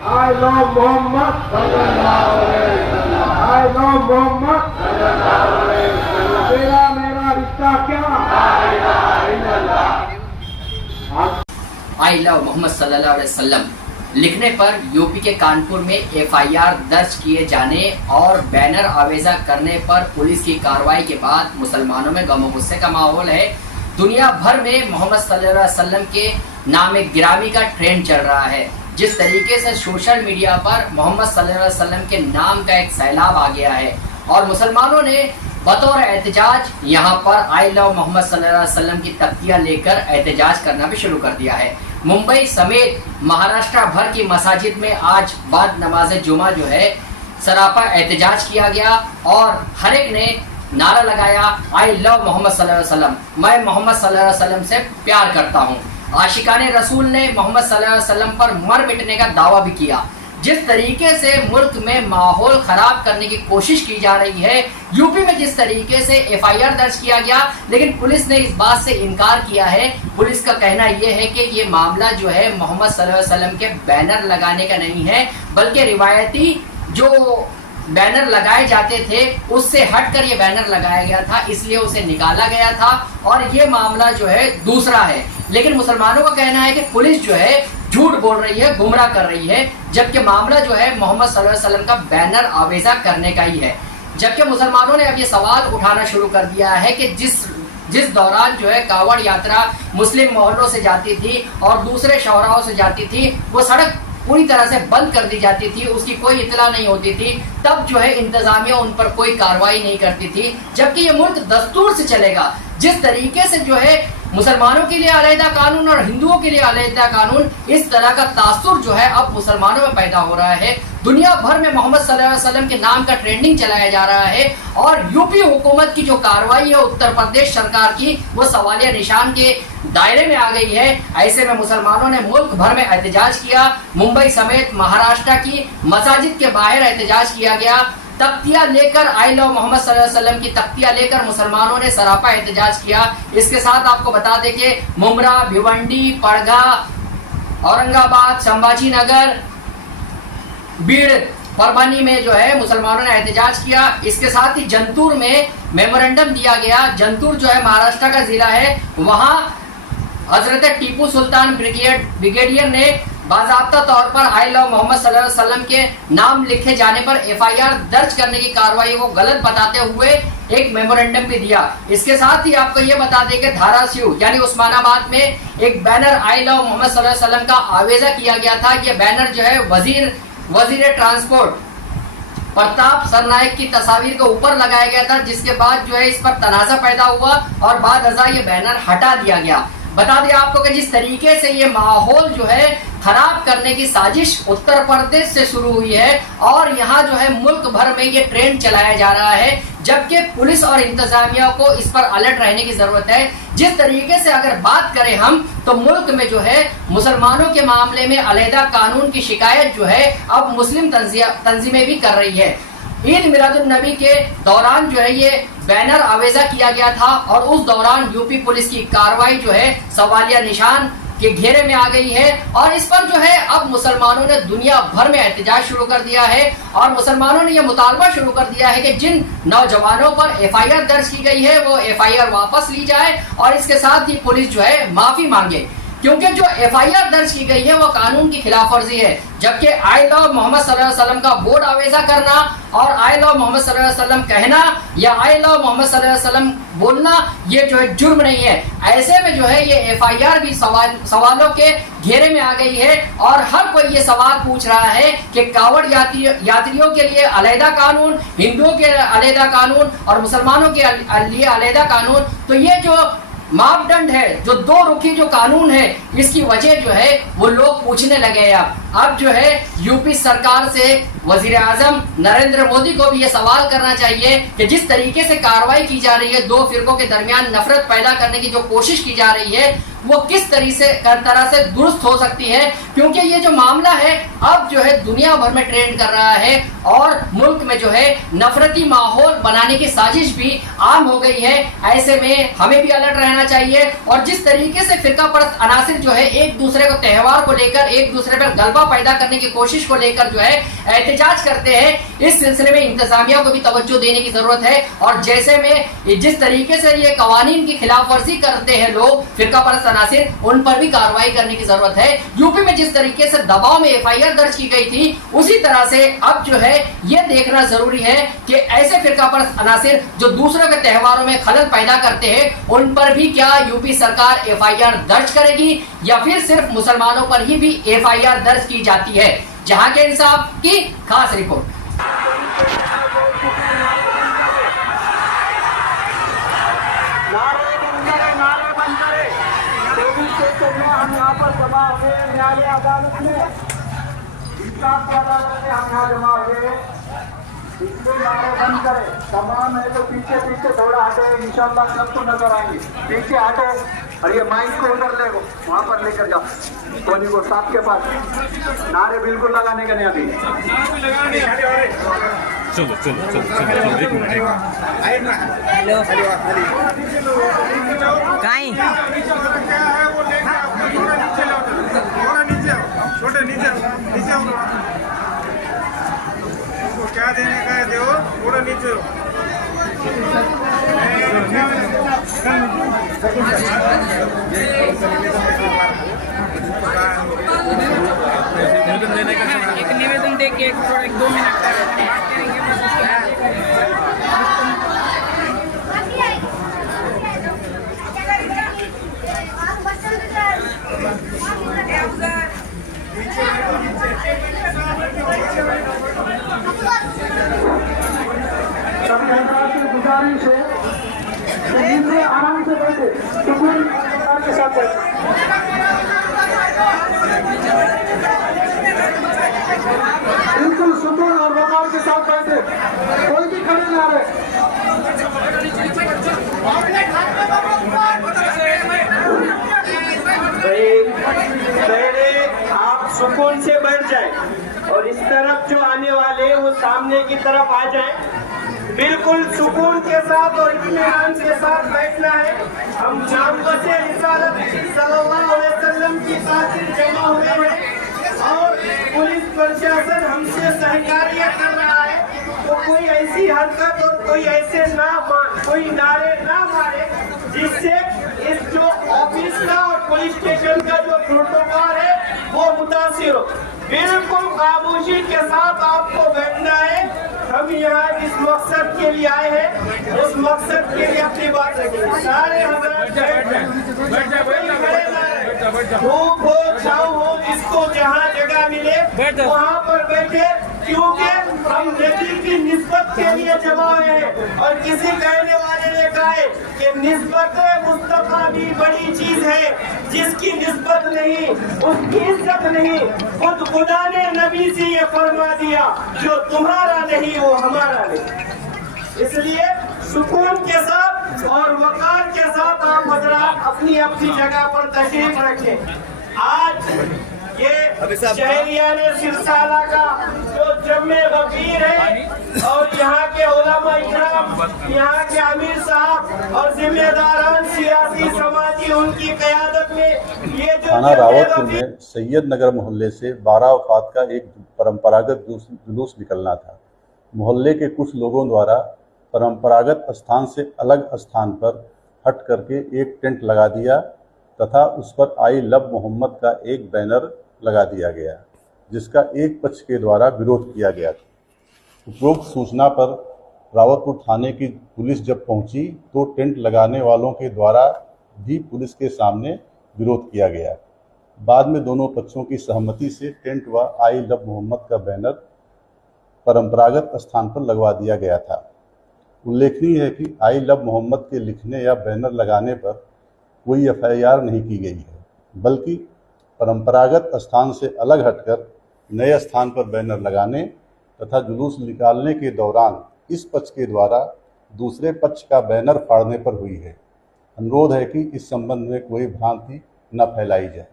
I love Muhammad sallallahu alaihi wasallam. I love Muhammad sallallahu alaihi wasallam. तेरा मेरा रिश्ता क्या? आई लव मोहम्मद सल्लल्लाहु अलैहि वसल्लम लिखने पर यूपी के कानपुर में एफआईआर दर्ज किए जाने और बैनर आवेजा करने पर पुलिस की कार्रवाई के बाद मुसलमानों में गम गुस्से का माहौल है। दुनिया भर में मोहम्मद सल्लल्लाहु अलैहि वसल्लम के नाम गिरामी का ट्रेंड चल रहा है। जिस तरीके से सोशल मीडिया पर मोहम्मद सल्लल्लाहु अलैहि वसल्लम के नाम का एक सैलाब आ गया है और मुसलमानों ने बतौर एहतजाज यहाँ पर आई लव मोहम्मद सल्लल्लाहु अलैहि वसल्लम की तख्तियाँ लेकर एहतजाज करना भी शुरू कर दिया है। मुंबई समेत महाराष्ट्र भर की मसाजिद में आज बाद नमाज जुमा जो है सरापा एहतजाज किया गया और हर एक ने नारा लगाया, आई लव मोहम्मद सल्लल्लाहु अलैहि वसल्लम, मैं मोहम्मद सल्लल्लाहु अलैहि वसल्लम से प्यार करता हूँ। आशिकाने रसूल ने मोहम्मद सल्लल्लाहु अलैहि वसल्लम पर मर मिटने का दावा भी किया। जिस तरीके से मुल्क में माहौल खराब करने की कोशिश की जा रही है, यूपी में जिस तरीके से एफआईआर दर्ज किया गया, लेकिन पुलिस ने इस बात से इनकार किया है। पुलिस का कहना यह है कि ये मामला जो है मोहम्मद सल्लल्लाहु अलैहि वसल्लम के बैनर लगाने का नहीं है, बल्कि रिवायती जो बैनर लगाए जाते थे उससे हटकर ये बैनर लगाया गया था, इसलिए उसे निकाला गया था और ये मामला जो है दूसरा है। लेकिन मुसलमानों का कहना है कि पुलिस जो है झूठ बोल रही है, गुमराह कर रही है, जबकि मामला जो है मोहम्मद सल्लल्लाहु अलैहि वसल्लम का बैनर आवेजा करने का ही है। जबकि मुसलमानों ने अब ये सवाल उठाना शुरू कर दिया है कि जिस दौरान जो है कावड़ यात्रा मुस्लिम मोहल्लों से जाती थी और दूसरे शहरों से जाती थी, वो सड़क पूरी तरह से बंद कर दी जाती थी, उसकी कोई इतला नहीं होती थी, तब जो है इंतजामिया उन पर कोई कार्रवाई नहीं करती थी। जबकि ये मुल्क दस्तूर से चलेगा। जिस तरीके से जो है मुसलमानों के लिए अलहदा कानून और हिंदुओं के लिए अलहदा कानून, इस तरह का तासुर जो है अब मुसलमानों में पैदा हो रहा है। दुनिया भर में मोहम्मद सल्लल्लाहु अलैहि वसल्लम के नाम का ट्रेंडिंग चलाया जा रहा है और यूपी हुकूमत की जो कार्रवाई है उत्तर प्रदेश सरकार की, वो सवालिया निशान के दायरे में आ गई है। ऐसे में मुसलमानों ने मुल्क भर में एहतजाज किया। मुंबई समेत महाराष्ट्र की मसाजिद के बाहर एहतजाज किया गया। तख्तियाँ लेकर आई लव मोहम्मद सल्लल्लाहु अलैहि वसल्लम की तख्तियाँ लेकर मुसलमानों ने सरापा एहतजाज किया। इसके साथ आपको बता दें कि मुमरा, भिवंडी, पड़गा, औरंगाबाद, संभाजी नगर, बीड़, परभनी में जो है मुसलमानों ने एहतजाज किया। इसके साथ ही जंतूर में मेमोरेंडम दिया गया। जंतूर जो है महाराष्ट्र का जिला है, वहाँ हजरत टीपू सुल्तान ब्रिगेडियर ने बाज़ाब्ता तौर पर आई लव मोहम्मद सल्लल्लाहु अलैहि वसल्लम के नाम लिखे जाने पर एफआईआर दर्ज करने की कार्रवाई को गलत बताते हुए एक मेमोरेंडम भी दिया। इसके साथ ही आपको ये बता दें कि धाराशिव यानी उस्मानाबाद में एक बैनर आई लव मोहम्मद सल्लल्लाहु अलैहि वसल्लम का आवेजा किया गया था। ये बैनर जो है वजीर ट्रांसपोर्ट प्रताप सरनाइक की तस्वीर के ऊपर लगाया गया था, जिसके बाद जो है इस पर तनाज़ा पैदा हुआ और बाद अज़ा ये बैनर हटा दिया गया। बता दें आपको कि जिस तरीके से ये माहौल जो है खराब करने की साजिश उत्तर प्रदेश से शुरू हुई है और यहाँ जो है मुल्क भर में ये ट्रेंड चलाया जा रहा है, जबकि पुलिस और इंतजामिया को इस पर अलर्ट रहने की जरूरत है। जिस तरीके से अगर बात करें हम, तो मुल्क में जो है मुसलमानों के मामले में अलहदा कानून की शिकायत जो है अब मुस्लिम तंजीमें भी कर रही है। ईद मिलादुन्नबी के दौरान जो है ये बैनर आवेजा किया गया था और उस दौरान यूपी पुलिस की कार्रवाई जो है सवालिया निशान के घेरे में आ गई है और इस पर जो है अब मुसलमानों ने दुनिया भर में एहतजाज शुरू कर दिया है और मुसलमानों ने यह मुतालबा शुरू कर दिया है कि जिन नौजवानों पर एफआईआर दर्ज की गई है वो एफआईआर वापस ली जाए और इसके साथ ही पुलिस जो है माफी मांगे, क्योंकि जो एफआईआर दर्ज की गई है वो कानून की खिलाफवर्जी है। जबकि आई लव मोहम्मद सल्लल्लाहु अलैहि वसल्लम का बोर्ड आवेजा करना और आई लव मोहम्मद सल्लल्लाहु अलैहि वसल्लम कहना या आई लव मोहम्मद सल्लल्लाहु अलैहि वसल्लम बोलना ये जो है जुर्म नहीं है। ऐसे में जो है ये एफआईआर भी सवालों के घेरे में आ गई है और हर कोई ये सवाल पूछ रहा है कि कावड़ यात्रियों के लिए अलहदा कानून, हिंदुओं के अलहदा कानून और मुसलमानों के लिए अलहदा कानून, तो ये जो मापदंड है, जो दो रुखी जो कानून है, इसकी वजह जो है वो लोग पूछने लगे हैं। अब जो है यूपी सरकार से वजीर आजम नरेंद्र मोदी को भी ये सवाल करना चाहिए कि जिस तरीके से कार्रवाई की जा रही है, दो फिरकों के दरमियान नफरत पैदा करने की जो कोशिश की जा रही है, वो किस तरह से दुरुस्त हो सकती है, क्योंकि ये जो मामला है अब जो है दुनिया भर में ट्रेंड कर रहा है और मुल्क में जो है नफरती माहौल बनाने की साजिश भी आम हो गई है। ऐसे में हमें भी अलर्ट रहना चाहिए और जिस तरीके से फिरका परस्त अनासिर जो है एक दूसरे को त्योहार को लेकर एक दूसरे पर गलबा पैदा करने की कोशिश को लेकर जो है एहतजाज करते हैं, इस सिलसिले में इंतजामिया को भी तवज्जो देने की जरूरत है। और जैसे में जिस तरीके से ये कवानीन की खिलाफ वर्जी करते हैं लोग फिरका परस्त अनासिर, उन पर भी कार्रवाई करने की जरूरत है। यूपी में जिस तरीके से दबाव में एफआईआर दर्ज की गई थी, उसी तरह से अब जो है ये देखना जरूरी है कि ऐसे फिरका परस्त अनासिर जो दूसरों के त्योहारों में खलल पैदा करते हैं, उन पर भी क्या यूपी सरकार एफआईआर दर्ज करेगी या फिर सिर्फ मुसलमानों पर ही भी एफआईआर दर्ज की जाती है। जहां के इंसाफ की खास रिपोर्ट। हम यहाँ पर जमा हुए न्यायालय अदालत में, इंसाफ की अदालत में हम यहाँ जमा हुए, इसलिए नारे बंद करें। तमाम है तो पीछे पीछे थोड़ा हटे, इंशाल्लाह सबको नजर आएंगे। पीछे हटे और ये माइक को उधर ले वहाँ पर लेकर जाओ, कोनी को साहब के पास। नारे बिल्कुल लगाने का नहीं अभी। चलो चलो चलो चलो एक मिनट हेलो कहीं छोटे नीचे नीचे क्या देने का है देव, थोड़ा नीचे एक निवेदन दे के थोड़ा 1-2 मिनट गुजारिश है आराम से बैठे, सुकून के साथ बैठे। बिल्कुल सुकून और वकार के साथ बैठे, कोई भी खड़े ना रहे। पहले आप सुकून से बैठ जाए और इस तरफ जो आने वाले वो सामने की तरफ आ जाए। बिल्कुल सुकून के साथ और इत्मीनान के साथ बैठना है। हम नामवसे रिसालत सल्लल्लाहु अलैहि वसल्लम की खातिर जमा हुए हैं और पुलिस प्रशासन हमसे सहकारियां कर रहा है, तो कोई ऐसी हरकत और कोई ऐसे कोई नारे ना मारे जिससे इस जो ऑफिस का और पुलिस स्टेशन का जो प्रोटोकॉल है वो मुतासिर हो। बिल्कुल खामोशी के साथ आपको बैठना है। हम यहाँ इस मकसद के लिए आए हैं, उस मकसद के लिए अपनी बात रखेंगे। सारे धूप हो छाँव हो, जिसको जहाँ जगह मिले वहाँ पर बैठे, क्योंकि हम नबी की निस्बत के लिए जमा हुए हैं। और किसी कहने वाले ने कहा है कि निस्बत मुस्तफा भी बड़ी चीज है, जिसकी निस्बत नहीं उसकी इज्जत नहीं। खुद खुदा ने नबी से ये फरमा दिया, जो तुम्हारा नहीं वो हमारा नहीं। इसलिए सुकून के साथ और वकार के साथ आप हजरात अपनी अपनी जगह पर तशरीफ रखें। आज ये शहरियान सिरसाला का जो जम्मे गफीर है और यहाँ के उलमा इकराम, यहाँ के अमीर साहब और जिम्मेदारान सियासी समाजी उनकी क़यादत में ये जो थाना रावतपुर में सैयद नगर मोहल्ले से 12 वफात का एक परंपरागत जुलूस निकलना था। मोहल्ले के कुछ लोगों द्वारा परंपरागत स्थान से अलग स्थान पर हट करके एक टेंट लगा दिया तथा उस पर आई लव मोहम्मद का एक बैनर लगा दिया गया, जिसका एक पक्ष के द्वारा विरोध किया गया था। उपरोक्त सूचना पर रावतपुर थाने की पुलिस जब पहुंची तो टेंट लगाने वालों के द्वारा भी पुलिस के सामने विरोध किया गया। बाद में दोनों पक्षों की सहमति से टेंट व आई लव मोहम्मद का बैनर परंपरागत स्थान पर लगवा दिया गया था। उल्लेखनीय है कि आई लव मोहम्मद के लिखने या बैनर लगाने पर कोई एफआईआर नहीं की गई है, बल्कि परंपरागत स्थान से अलग हटकर नए स्थान पर बैनर लगाने तथा जुलूस निकालने के दौरान इस पक्ष के द्वारा दूसरे पक्ष का बैनर फाड़ने पर हुई है। अनुरोध है कि इस संबंध में कोई भ्रांति न फैलाई जाए।